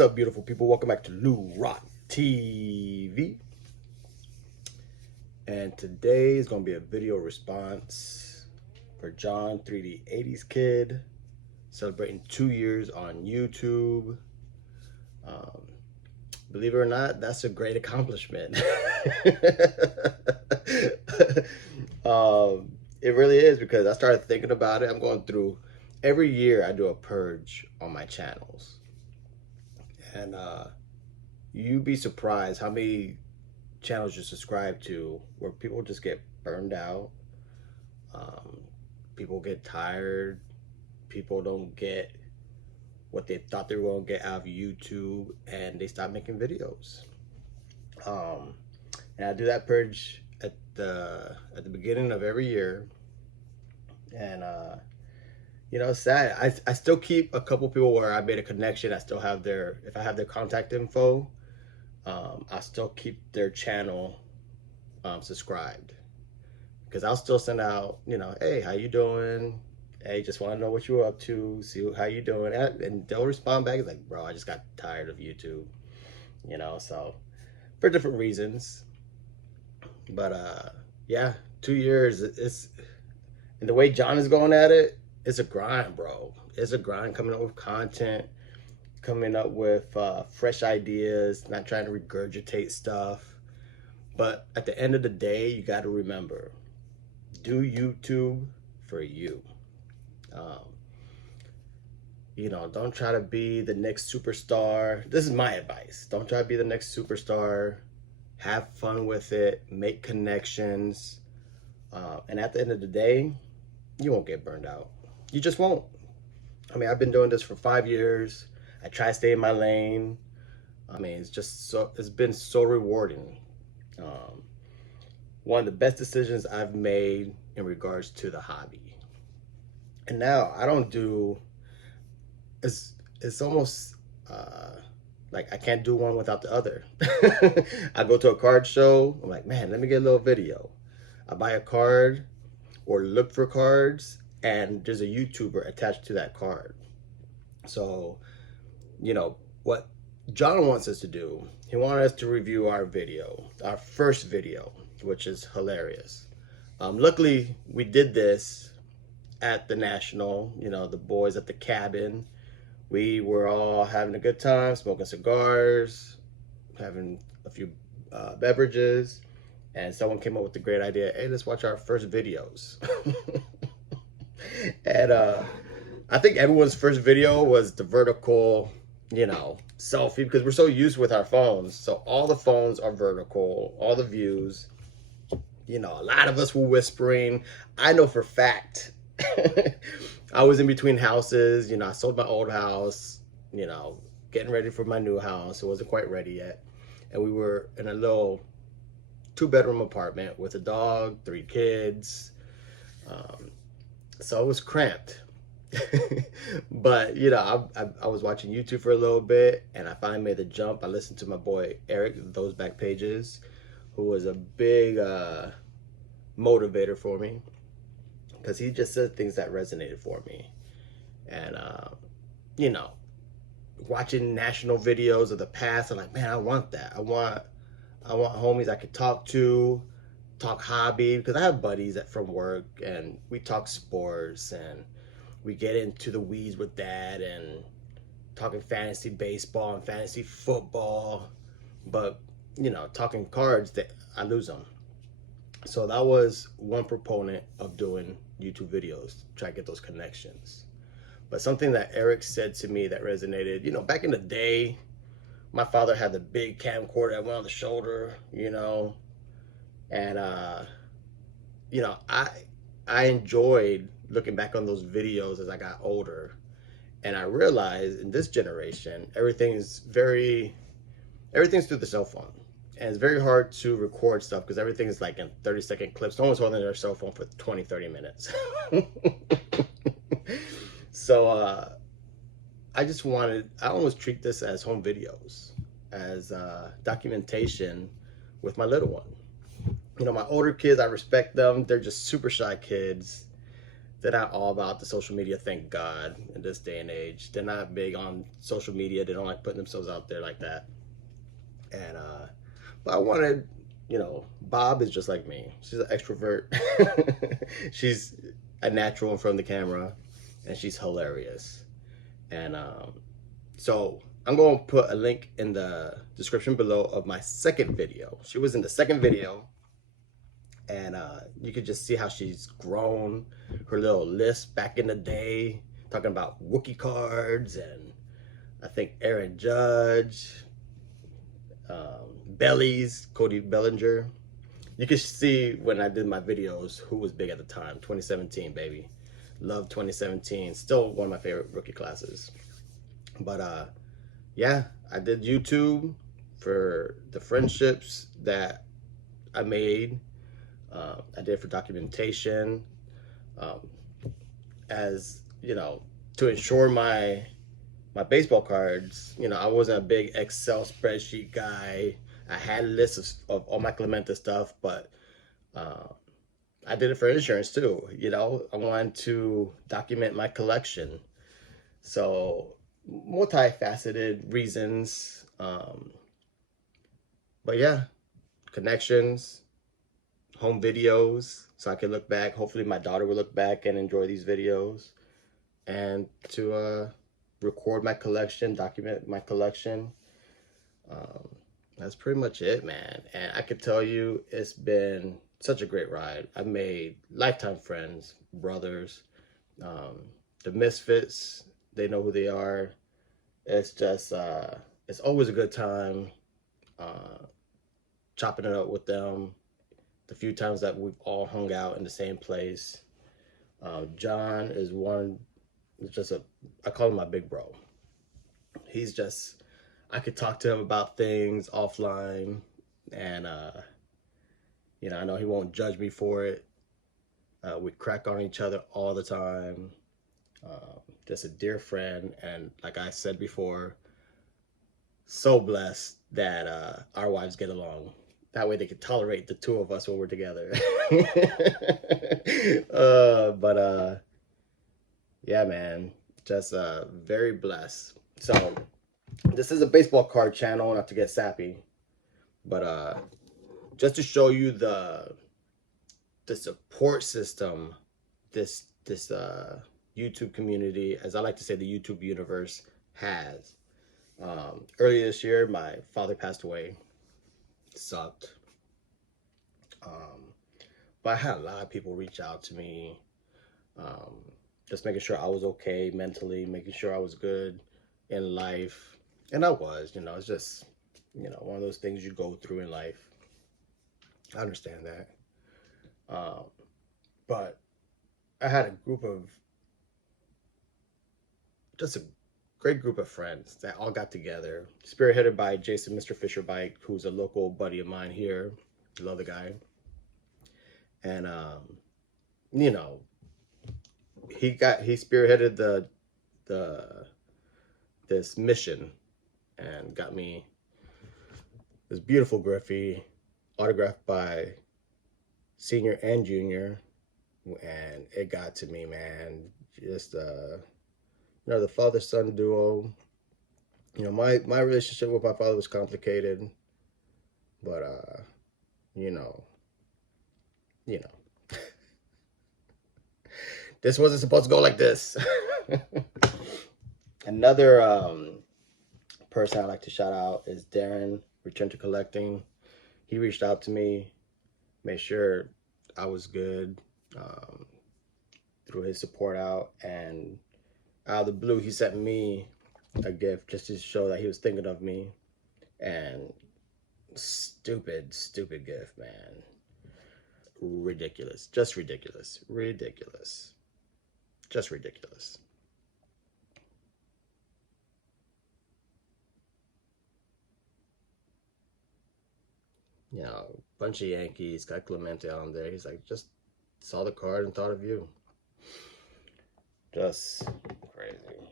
What's up, beautiful people? Welcome back to Lou Rock TV. And today is going to be a video response for John 3D 80s Kid, celebrating 2 years on YouTube. Believe it or not, that's a great accomplishment. It really is, because I started thinking about it. I'm going through, every year I do a purge on my channels. And you'd be surprised how many channels you subscribe to where people just get burned out. People get tired. People don't get what they thought they were going to get out of YouTube, and they stop making videos. And I do that purge at the beginning of every year. And you know, it's sad. I still keep a couple people where I made a connection. I still have if I have their contact info, I still keep their channel subscribed, because I'll still send out, you know, hey, how you doing? Hey, just want to know what you're up to, see how you doing. And they'll respond back, it's like, bro, I just got tired of YouTube, you know, so for different reasons. But yeah, 2 years, and the way John is going at it, it's a grind, bro. It's a grind, coming up with content, coming up with fresh ideas, not trying to regurgitate stuff. But at the end of the day, you got to remember, do YouTube for you. You know, don't try to be the next superstar. This is my advice. Don't try to be the next superstar. Have fun with it. Make connections. And at the end of the day, you won't get burned out. You just won't. I mean, I've been doing this for 5 years. I try to stay in my lane. I mean, it's been so rewarding. One of the best decisions I've made in regards to the hobby. And now I don't do, it's almost like I can't do one without the other. I go to a card show, I'm like, man, let me get a little video. I buy a card or look for cards, and there's a YouTuber attached to that card. So, you know, what John wants us to do, he wanted us to review our video, our first video, which is hilarious. Luckily, we did this at the National, you know, the boys at the cabin. We were all having a good time, smoking cigars, having a few beverages, and someone came up with the great idea, hey, let's watch our first videos. And I think everyone's first video was the vertical, you know, selfie, because we're so used with our phones. So all the phones are vertical, all the views. You know, a lot of us were whispering. I know for a fact. I was in between houses. You know, I sold my old house, you know, getting ready for my new house. It wasn't quite ready yet. And we were in a little 2-bedroom apartment with a dog, 3 kids. So it was cramped. But, you know, I was watching YouTube for a little bit, and I finally made the jump. I listened to my boy Eric, Those Back Pages, who was a big motivator for me, because he just said things that resonated for me. And, you know, watching national videos of the past, I'm like, man, I want that. I want homies I could talk to, talk hobby, because I have buddies from work, and we talk sports, and we get into the weeds with that, and talking fantasy baseball and fantasy football. But, you know, talking cards, I lose them. So that was one proponent of doing YouTube videos, try to get those connections. But something that Eric said to me that resonated, you know, back in the day, my father had the big camcorder that went on the shoulder, you know, and you know, I enjoyed looking back on those videos as I got older, and I realized in this generation, everything's through the cell phone. And it's very hard to record stuff because everything is like in 30-second clips. No one's holding their cell phone for 20-30 minutes. So I almost treat this as home videos, as documentation with my little one. You know, my older kids, I respect them. They're just super shy kids. they're not all about the social media, thank God, in this day and age. They're not big on social media. They don't like putting themselves out there like that. And but I wanted, you know, Bob is just like me. She's an extrovert. She's a natural in front of the camera, and she's hilarious. And so I'm going to put a link in the description below of my second video. She was in the second video, and you could just see how she's grown. Her little list back in the day, talking about rookie cards, and I think Aaron Judge, Bellies, Cody Bellinger. You can see when I did my videos who was big at the time. 2017, baby. Love 2017. Still one of my favorite rookie classes. But yeah, I did YouTube for the friendships that I made. I did for documentation, as you know, to ensure my baseball cards. You know, I wasn't a big Excel spreadsheet guy. I had lists of all my Clementa stuff, but I did it for insurance too. You know, I wanted to document my collection. So multifaceted reasons. But yeah, connections, home videos, so I can look back. Hopefully my daughter will look back and enjoy these videos, and to record my collection, document my collection. That's pretty much it, man. And I could tell you, it's been such a great ride. I've made lifetime friends, brothers, the Misfits. They know who they are. It's just, it's always a good time chopping it up with them. The few times that we've all hung out in the same place. John is one, just I call him my big bro. He's just, I could talk to him about things offline, and you know, I know he won't judge me for it. We crack on each other all the time. Just a dear friend, and like I said before, so blessed that our wives get along. That way they can tolerate the two of us when we're together. But yeah, man, just very blessed. So this is a baseball card channel, not to get sappy, but just to show you the support system this YouTube community, as I like to say, the YouTube universe has. Earlier this year, my father passed away. Sucked. But I had a lot of people reach out to me, just making sure I was okay mentally, making sure I was good in life. And I was, you know, it's just, you know, one of those things you go through in life. I understand that. But I had a group of, just a great group of friends that all got together, spearheaded by Jason, Mr. Fisher Bike, who's a local buddy of mine here. Love the guy. And, you know, he spearheaded this mission and got me this beautiful Griffey autographed by senior and junior, and it got to me, man. Just you know, the father-son duo. You know, my relationship with my father was complicated, but you know, this wasn't supposed to go like this. Another person I like to shout out is Darren, Return to Collecting. He reached out to me, made sure I was good, threw his support out, and out of the blue, he sent me a gift just to show that he was thinking of me. And stupid gift, man. Ridiculous. Just ridiculous. Ridiculous. Just ridiculous. You know, bunch of Yankees, got Clemente on there. He's like, just saw the card and thought of you. Just crazy.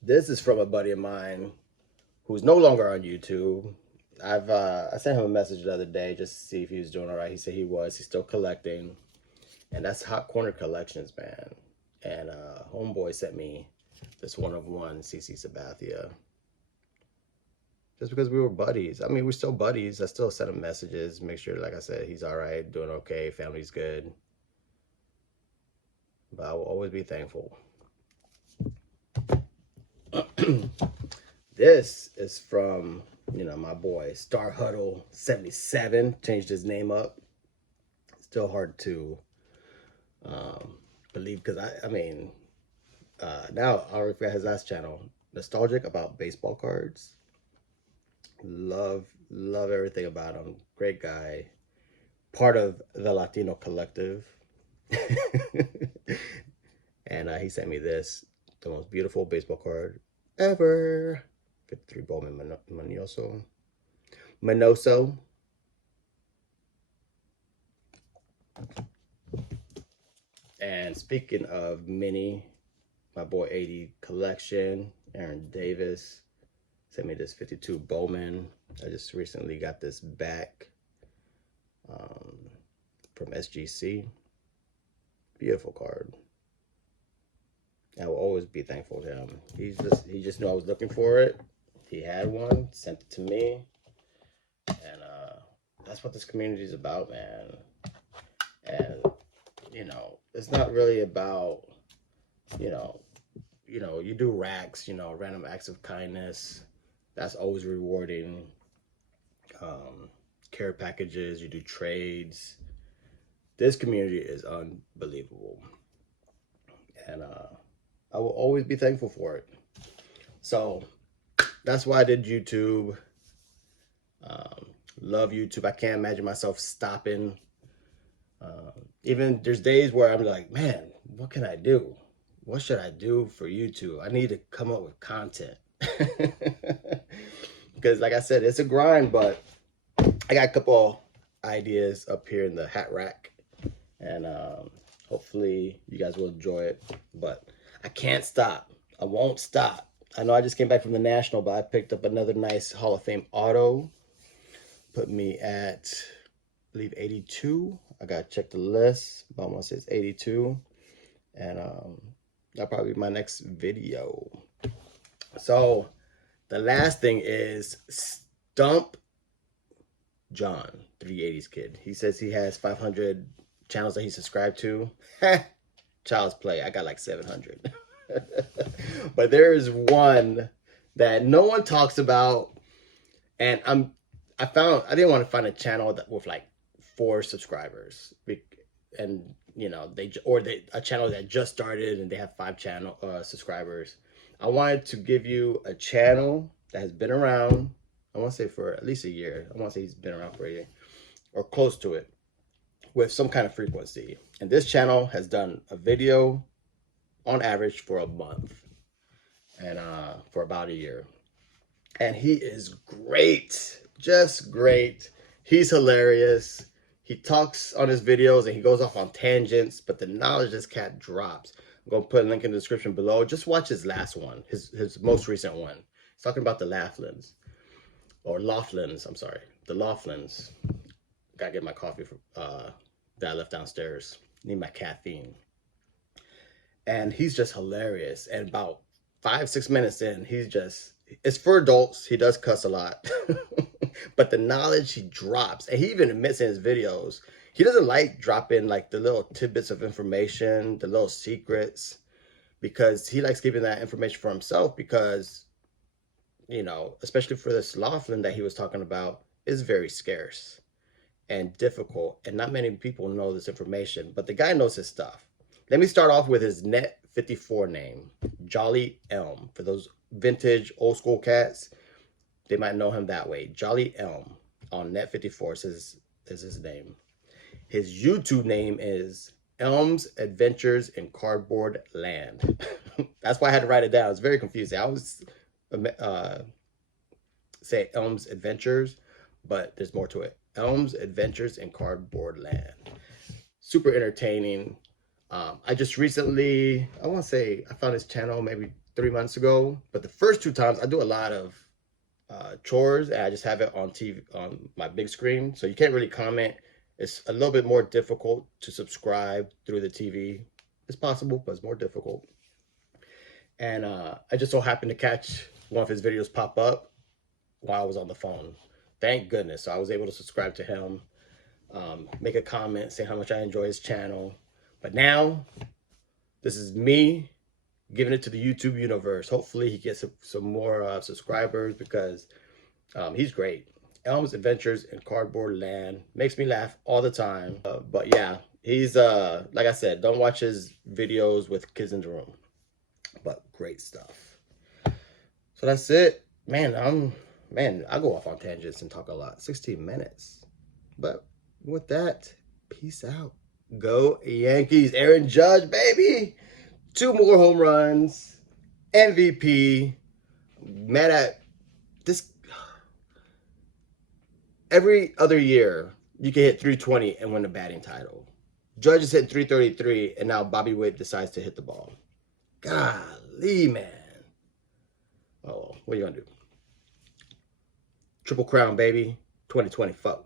This is from a buddy of mine who's no longer on YouTube. I sent him a message the other day just to see if he was doing all right. He said he was. He's still collecting. And that's Hot Corner Collections, man. And homeboy sent me this one of one CC Sabathia. Just because we were buddies. I mean, we're still buddies. I still send him messages, make sure, like I said, he's all right, doing okay, family's good. But I will always be thankful. This is from, you know, my boy Star Huddle 77. Changed his name up. Still hard to believe, because I mean, now I forgot his last channel. Nostalgic about baseball cards. Love everything about him. Great guy. Part of the Latino collective. And he sent me this, the most beautiful baseball card ever. 53 Bowman Manoso. And speaking of mini, my boy 80 collection, Aaron Davis sent me this 52 Bowman. I just recently got this back from SGC. Beautiful card. I will always be thankful to him. He just knew I was looking for it. He had one, sent it to me, and that's what this community is about, man. And you know, it's not really about, you do racks, random acts of kindness. That's always rewarding. Care packages, you do trades. This community is unbelievable, and I will always be thankful for it. So that's why I did YouTube. Love YouTube. I can't imagine myself stopping. Even there's days where I'm like, man, what can I do? What should I do for YouTube? I need to come up with content. Because like I said, it's a grind, but I got a couple ideas up here in the hat rack. And hopefully you guys will enjoy it. But I can't stop. I won't stop. I know I just came back from the National, but I picked up another nice Hall of Fame auto. Put me at, I believe, 82. I gotta check the list, but I want to say it's 82. And that'll probably be my next video. So the last thing is Stump John, 380s kid. He says he has 500 channels that he subscribed to. Child's play. I got like 700. But there is one that no one talks about, and I didn't want to find a channel that with like 4 subscribers, and a channel that just started and they have 5 subscribers. I wanted to give you a channel that has been around, I want to say for at least a year. I want to say he's been around for a year or close to it, with some kind of frequency. And this channel has done a video on average for a month, and for about a year. And he is great, just great. He's hilarious. He talks on his videos and he goes off on tangents, but the knowledge this cat drops. I'm going to put a link in the description below. Just watch his last one, his most recent one. He's talking about the Laughlins, or Laughlins, I'm sorry. The Laughlins. Gotta get my coffee that I left downstairs. Need my caffeine. And he's just hilarious. And about 5-6 minutes in, it's for adults. He does cuss a lot. But the knowledge he drops, and he even admits in his videos, he doesn't like dropping like the little tidbits of information, the little secrets, because he likes keeping that information for himself, because, especially for this Laughlin that he was talking about, is very scarce and difficult, and not many people know this information, but the guy knows his stuff. Let me start off with his Net 54 name, Jolly Elm. For those vintage old school cats, they might know him that way. Jolly Elm on Net 54 is his name. His YouTube name is Elm's Adventures in Cardboard Land. That's why I had to write it down. It's very confusing. I always say Elm's Adventures, but there's more to it. Elm's Adventures in Cardboard Land. Super entertaining. I just recently, I want to say I found his channel maybe 3 months ago, but the first 2 times I do a lot of chores, and I just have it on TV, on my big screen, so you can't really comment It's a little bit more difficult to subscribe through the TV. It's possible, but it's more difficult. And I just so happened to catch one of his videos pop up while I was on the phone. Thank goodness. So I was able to subscribe to him, make a comment, say how much I enjoy his channel. But now, this is me giving it to the YouTube universe. Hopefully he gets some more subscribers, because he's great. Elm's Adventures in Cardboard Land makes me laugh all the time. But yeah, he's like I said, don't watch his videos with kids in the room. But great stuff. So that's it. Man, I go off on tangents and talk a lot. 16 minutes. But with that, peace out. Go Yankees. Aaron Judge, baby. 2 more home runs. MVP. Mad at this. Every other year, you can hit 320 and win the batting title. Judge is hitting 333, and now Bobby Witt decides to hit the ball. Golly, man. Oh, what are you going to do? Triple Crown, baby. 2024.